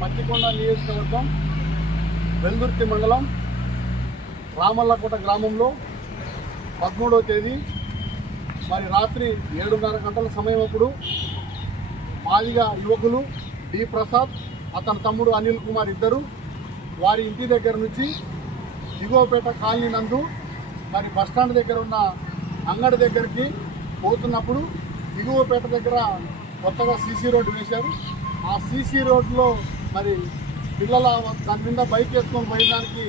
పత్తికొండ నియోజకవర్గం వెల్దుర్తి మండలం రామల్లకోట గ్రామంలో 13వ తేదీ మరి రాత్రి 7:30 గంటల సమయం అప్పుడు మాదిగా యువకులు డి ప్రసాద్ అతని తమ్ముడు అనిల్ కుమార్ ఇద్దరు వారి ఇంటి దగ్గర నుంచి దిగువపేట కాలనీ నందు మరి బస్టాండ్ దగ్గర ఉన్న అంగడి దగ్గరికి పోతున్నప్పుడు దిగువపేట దగ్గర కొత్తగా సీసీ రోడ్డు వేశారు. ఆ సీసీ రోడ్లో మరి పిల్లల దాని మీద బైక్ వేసుకొని పోయడానికి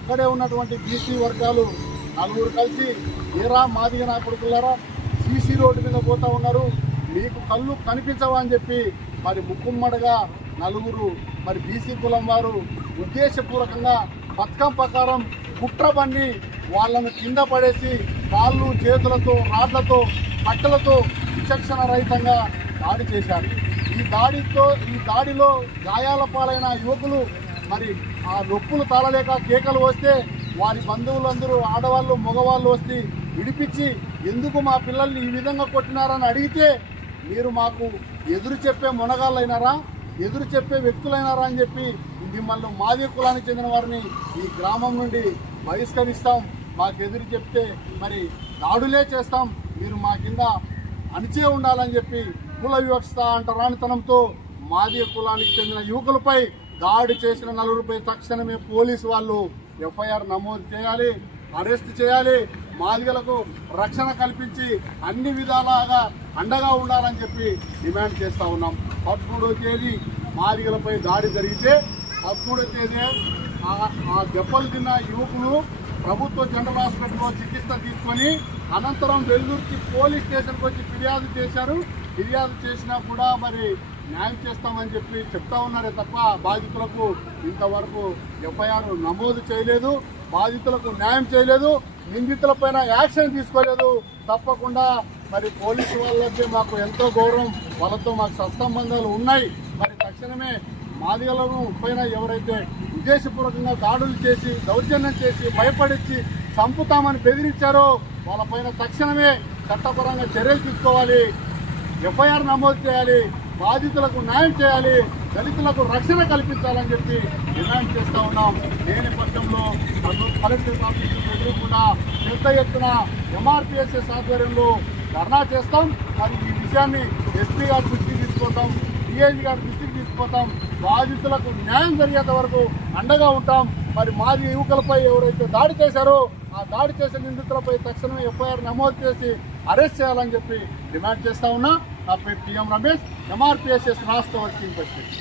అక్కడే ఉన్నటువంటి బీసీ వర్గాలు నలుగురు కలిసి ఏరా మాదిగ నా కొడుకులారా సీసీ రోడ్డు మీద పోతా ఉన్నారు, మీకు కళ్ళు కనిపించవా అని చెప్పి మరి ముక్కుమ్మడిగా నలుగురు మరి బీసీ కులం వారు ఉద్దేశపూర్వకంగా పథకం ప్రకారం కుట్ర బండి వాళ్ళను కింద పడేసి కాళ్ళు చేతులతో రాడ్లతో కట్టెలతో విచక్షణ రహితంగా దాడి చేశారు. ఈ దాడిలో గాయాల పాలైన యువకులు మరి ఆ నొప్పులు తాళలేక కేకలు వస్తే వారి బంధువులందరూ ఆడవాళ్ళు మగవాళ్ళు వస్తే విడిపించి ఎందుకు మా పిల్లల్ని ఈ విధంగా కొట్టినారని అడిగితే మీరు మాకు ఎదురు చెప్పే మొనగాళ్ళైనారా, ఎదురు చెప్పే వ్యక్తులైనారా అని చెప్పి మిమ్మల్ని మాదిగ కులానికి చెందిన వారిని ఈ గ్రామం నుండి బహిష్కరిస్తాం, మాకు ఎదురు చెప్తే మరి దాడులే చేస్తాం, మీరు మా కింద అణిచే ఉండాలని చెప్పి కుల వివక్ష అంటరానితనంతో మాదిగ కులానికి చెందిన యువకులపై దాడి చేసిన నలుగురిపై తక్షణమే పోలీసు వాళ్ళు ఎఫ్ఐఆర్ నమోదు చేయాలి, అరెస్ట్ చేయాలి, మాదిగలకు రక్షణ కల్పించి అన్ని విధాలుగా అండగా ఉండాలని చెప్పి డిమాండ్ చేస్తా ఉన్నాం. 13వ తేదీ మాదిగలపై దాడి జరిగితే 13వ తేదీ ఆ దెబ్బలు తిన్న యువకులు ప్రభుత్వ జనరల్ హాస్పిటల్లో చికిత్స తీసుకొని అనంతరం వెల్దుర్తి పోలీస్ స్టేషన్కి వచ్చి ఫిర్యాదు చేశారు. ఫిర్యాదు చేసినా కూడా మరి న్యాయం చేస్తామని చెప్పి చెప్తా ఉన్నారే తప్ప బాధితులకు ఇంతవరకు ఎఫ్ఐఆర్ నమోదు చేయలేదు, బాధితులకు న్యాయం చేయలేదు, నిందితులపైన యాక్షన్ తీసుకోలేదు. తప్పకుండా మరి పోలీసు వాళ్ళకి మాకు ఎంతో గౌరవం, వాళ్ళతో మాకు సత్సంబంధాలు ఉన్నాయి. మరి తక్షణమే మాదిగలను పైన ఎవరైతే ఉద్దేశపూర్వకంగా దాడులు చేసి దౌర్జన్యం చేసి భయపడించి చంపుతామని బెదిరించారో వాళ్ళపైన తక్షణమే చట్టపరంగా చర్యలు తీసుకోవాలి, ఎఫ్ఐఆర్ నమోదు చేయాలి, బాధితులకు న్యాయం చేయాలి, దళితులకు రక్షణ కల్పించాలని చెప్పి డిమాండ్ చేస్తా ఉన్నాం. లేని పక్షంలో కలెక్టర్ ఆఫీసుకు ఎదురుకుండా పెద్ద ఎత్తున ఎంఆర్పీఎస్ఎస్ ఆధ్వర్యంలో ధర్నా చేస్తాం. మరి ఈ విషయాన్ని ఎస్పీ గారి దృష్టికి తీసుకుంటాం, డిఐజీ గారి దృష్టికి తీసుకుంటాం, బాధితులకు న్యాయం జరిగేంత వరకు అండగా ఉంటాం. మరి మాది యువకులపై ఎవరైతే దాడి చేశారో ఆ దాడి చేసిన నిందితులపై తక్షణమే ఎఫ్ఐఆర్ నమోదు చేసి అరెస్ట్ చేయాలని చెప్పి డిమాండ్ చేస్తా ఉన్నా. నా పేరు టీఎం రమేష్, ఎంఆర్పీఎస్ఎస్ రాష్ట్ర వర్కింగ్ ప్రెసిడెంట్.